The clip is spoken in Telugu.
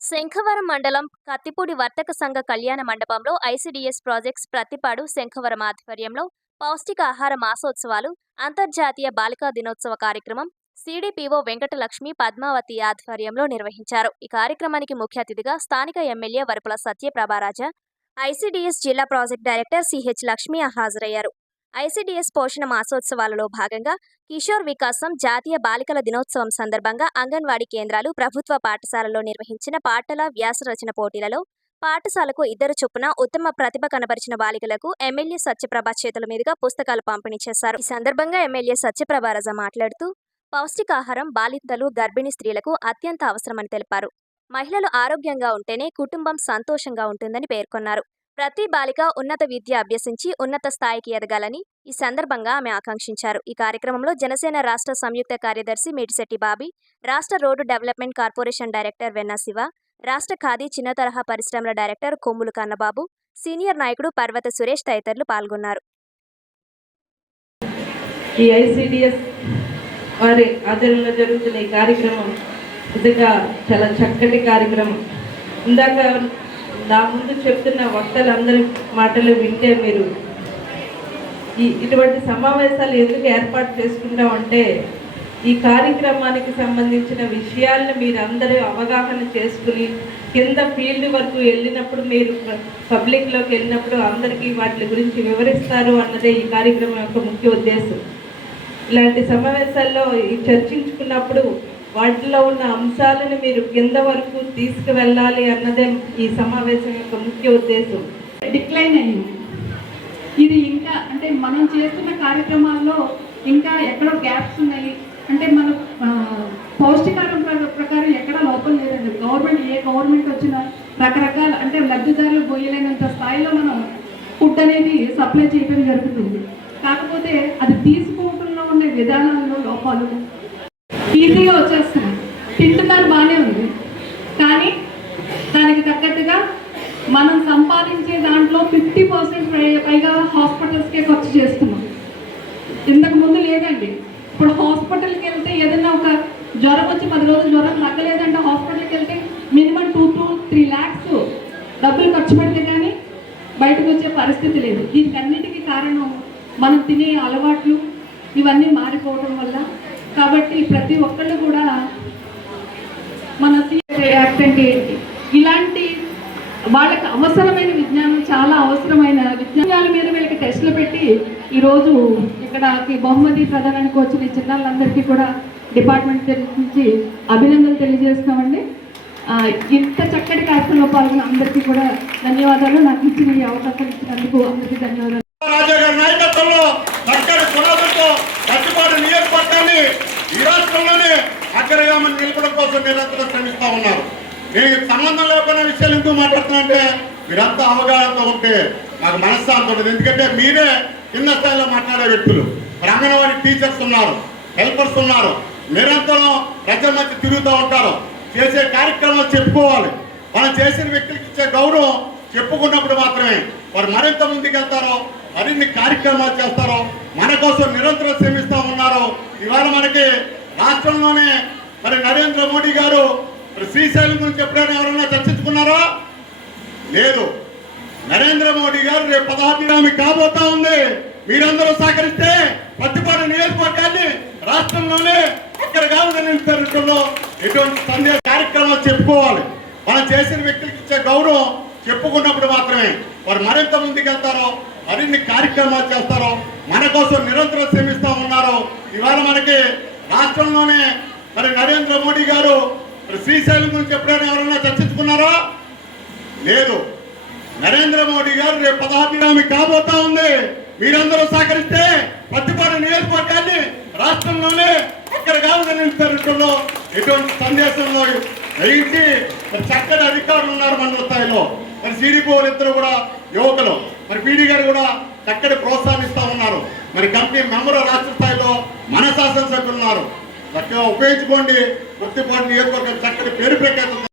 శంఖవరం మండలం కత్తిపూడి వర్తక సంఘ కళ్యాణ మండపంలో ఐసిడిఎస్ ప్రాజెక్ట్స్ ప్రతిపాడు శంఖవరం ఆధ్వర్యంలో పౌష్టికాహార మాసోత్సవాలు అంతర్జాతీయ బాలికా దినోత్సవ కార్యక్రమం సిడిపిఓ వెంకటలక్ష్మి పద్మావతి ఆధ్వర్యంలో నిర్వహించారు. ఈ కార్యక్రమానికి ముఖ్య అతిథిగా స్థానిక ఎమ్మెల్యే వరపుల సత్యప్రభారాజా ఐసిడిఎస్ జిల్లా ప్రాజెక్ట్ డైరెక్టర్ సిహెచ్ లక్ష్మి హాజరయ్యారు. ఐసిడిఎస్ పోషణ మాసోత్సవాలలో భాగంగా కిషోర్ వికాసం జాతీయ బాలికల దినోత్సవం సందర్భంగా అంగన్వాడీ కేంద్రాలు ప్రభుత్వ పాఠశాలలో నిర్వహించిన పాటల వ్యాస రచన పోటీలలో పాఠశాలకు ఇద్దరు చొప్పున ఉత్తమ ప్రతిభ కనబరిచిన బాలికలకు ఎమ్మెల్యే సత్యప్రభ చేతుల మీదుగా పుస్తకాలు పంపిణీ చేశారు. ఈ సందర్భంగా ఎమ్మెల్యే సత్యప్రభ రజ మాట్లాడుతూ పౌష్టికాహారం బాలింతలు గర్భిణీ స్త్రీలకు అత్యంత అవసరమని తెలిపారు. మహిళలు ఆరోగ్యంగా ఉంటేనే కుటుంబం సంతోషంగా ఉంటుందని పేర్కొన్నారు. ప్రతి బాలిక ఉన్నత విద్య అభ్యసించి ఉన్నత స్థాయికి ఎదగాలని ఈ సందర్భంగా ఆమె ఆకాంక్షించారు. ఈ కార్యక్రమంలో జనసేన రాష్ట్ర సంయుక్త కార్యదర్శి మేటిశెట్టి బాబి రాష్ట్ర రోడ్డు డెవలప్మెంట్ కార్పొరేషన్ డైరెక్టర్ వెన్న శివ రాష్ట్ర ఖాదీ చిన్న తరహా పరిశ్రమల డైరెక్టర్ కొమ్ములు కన్నబాబు సీనియర్ నాయకుడు పర్వత సురేష్ తదితరులు పాల్గొన్నారు. ఈ ఐసిడిఎస్ వారి ఆధ్వర్యంలో జరుగుతున్న ఈ కార్యక్రమం నిజంగా చాలా చక్కటి కార్యక్రమం. ఇందాక నా ముందు చెప్తున్న వక్తలందరి మాటలు వింటే మీరు ఇటువంటి సమావేశాలు ఎందుకు ఏర్పాటు చేసుకుంటామంటే ఈ కార్యక్రమానికి సంబంధించిన విషయాలను మీరు అవగాహన చేసుకుని కింద ఫీల్డ్ వరకు వెళ్ళినప్పుడు మీరు పబ్లిక్లోకి వెళ్ళినప్పుడు అందరికీ వాటి గురించి వివరిస్తారు అన్నదే ఈ కార్యక్రమం యొక్క ముఖ్య ఉద్దేశం. ఇలాంటి సమావేశాల్లో ఈ చర్చించుకున్నప్పుడు వాటిలో ఉన్న అంశాలను మీరు కింద వరకు తీసుకువెళ్ళాలి అన్నదే ఈ సమావేశం యొక్క ముఖ్య ఉద్దేశం. డిక్లైన్ అయింది. ఇది ఇంకా అంటే మనం చేస్తున్న కార్యక్రమాల్లో ఇంకా ఎక్కడో గ్యాప్స్ ఉన్నాయి. అంటే మన పౌష్టికారం ప్ర- ప్రకారం ఎక్కడ లోపం లేదండి. గవర్నమెంట్ ఏ గవర్నమెంట్ వచ్చినా రకరకాల అంటే లబ్ధిదారులు పోయలేనంత స్థాయిలో మనం ఫుడ్ అనేది సప్లై చేయడం జరుగుతుంది. కాకపోతే అది తీసుకోవడంలో ఉండే విధానాల్లో లోపాలు ఈజీగా వచ్చేస్తున్నాయి తింటున్నారు బాగానే ఉంది. కానీ దానికి తగ్గట్టుగా మనం సంపాదించే దాంట్లో ఫిఫ్టీ పర్సెంట్ పైగా హాస్పిటల్స్కే ఖర్చు చేస్తున్నాం. ఇంతకు ముందు లేదండి. ఇప్పుడు హాస్పిటల్కి వెళ్తే ఏదైనా ఒక జ్వరం వచ్చి పది రోజులు జ్వరం తగ్గలేదంటే హాస్పిటల్కి వెళ్తే minimum two to three lakhs డబ్బులు ఖర్చు పెడితే కానీ బయటకు వచ్చే పరిస్థితి లేదు. దీనికి అన్నిటికీ కారణం మనం తినే అలవాట్లు ఇవన్నీ మారిపోవడం వల్ల కాబట్టి ప్రతి ఒక్కళ్ళు కూడా మన యాక్సెంట్ ఏంటి? ఇలాంటి వాళ్ళకి అవసరమైన విజ్ఞానం చాలా అవసరమైన విజ్ఞానాల మీద వీళ్ళకి టెస్టులు పెట్టి ఈరోజు ఇక్కడ బహుమతి ప్రధానానికి వచ్చిన ఈ చిన్నారులందరికీ కూడా డిపార్ట్మెంట్ నుంచి అభినందనలు తెలియజేస్తామండి ఇంత చక్కటి కార్యక్రమంలో పాల్గొన్న అందరికీ కూడా ధన్యవాదాలు. నాకు ఇచ్చిన ఈ అవకాశం ఇచ్చినందుకు అందరికీ ధన్యవాదాలు. చక్కటి పునాదులతో కట్టుబాటు నియోజకవర్గాన్ని ఈ రాష్ట్రంలోనే అగ్రగామని నిలపడం కోసం నిరంతరం శ్రమిస్తూ ఉన్నారు. నేను సంబంధం లేకుండా విషయాలు ఎందుకు మాట్లాడుతున్నా మీరంతా అవగాహనతో ఉంటే నాకు మనశ్శాంతి ఉంటుంది ఎందుకంటే మీరే చిన్న స్థాయిలో మాట్లాడే వ్యక్తులు. మరి అంగన్వాడీ టీచర్స్ ఉన్నారు హెల్పర్స్ ఉన్నారు. నిరంతరం ప్రజల మధ్య తిరుగుతూ ఉంటారు. చేసే కార్యక్రమాలు చెప్పుకోవాలి. మనం చేసిన వ్యక్తులకు ఇచ్చే గౌరవం చెప్పుకున్నప్పుడు మాత్రమే వారు మరింత ముందుకు వెళ్తారో మరిన్ని కార్యక్రమాలు చేస్తారో మన కోసం నిరంతరం శ్రమిస్తూ ఉన్నారు ఇవాళ మనకి రాష్ట్రంలోనే మరి నరేంద్ర మోడీ గారు మరి శ్రీశైలం గురించి ఎప్పుడైనా ఎవరైనా చర్చించుకున్నారా? లేదు. నరేంద్ర మోడీ గారు రేపు పదహారు కాబోతా ఉంది. మీరందరూ సహకరిస్తే పత్తిపాడు నియోజకవర్గాన్ని రాష్ట్రంలోనే ఇక్కడ కాదు నిలుపుతారులో ఎటువంటి సందేహ కార్యక్రమాలు చెప్పుకోవాలి. మనం చేసిన వ్యక్తులకు ఇచ్చే గౌరవం చెప్పుకున్నప్పుడు మాత్రమే. వారు మరింత ముందుకు వెళ్తారో మరిన్ని కార్యక్రమాలు చేస్తారో మన కోసం నిరంతరం శ్రమిస్తూ ఉన్నారు ఇవాళ మనకి రాష్ట్రంలోనే మరి నరేంద్ర మోడీ గారు మరి శ్రీశైలం గురించి ఎప్పుడైనా ఎవరైనా చర్చించుకున్నారా? లేదు. నరేంద్ర మోడీ గారు రేపు పదహారు కాబోతా ఉంది. మీరందరూ సహకరిస్తే పత్తిపాడు నియోజకవర్గాన్ని రాష్ట్రంలోనే ఒక్కరు కాదు ఎటువంటి సందేశంలో వేయించి మరి చక్కటి అధికారులు ఉన్నారు మన స్థాయిలో. మరి సిడిపో ఇద్దరు కూడా యువకులు. మరి పీడీ గారు కూడా చక్కటి ప్రోత్సాహిస్తూ ఉన్నారు. మరి కంపెనీ మెంబర్ రాష్ట్ర స్థాయిలో మన శాసనసభ్యులు ఉన్నారు. చక్కగా ఉపయోగించుకోండి. వృత్తిపాటు నియోజకవర్గం చక్కటి పేరు ప్రఖ్యాత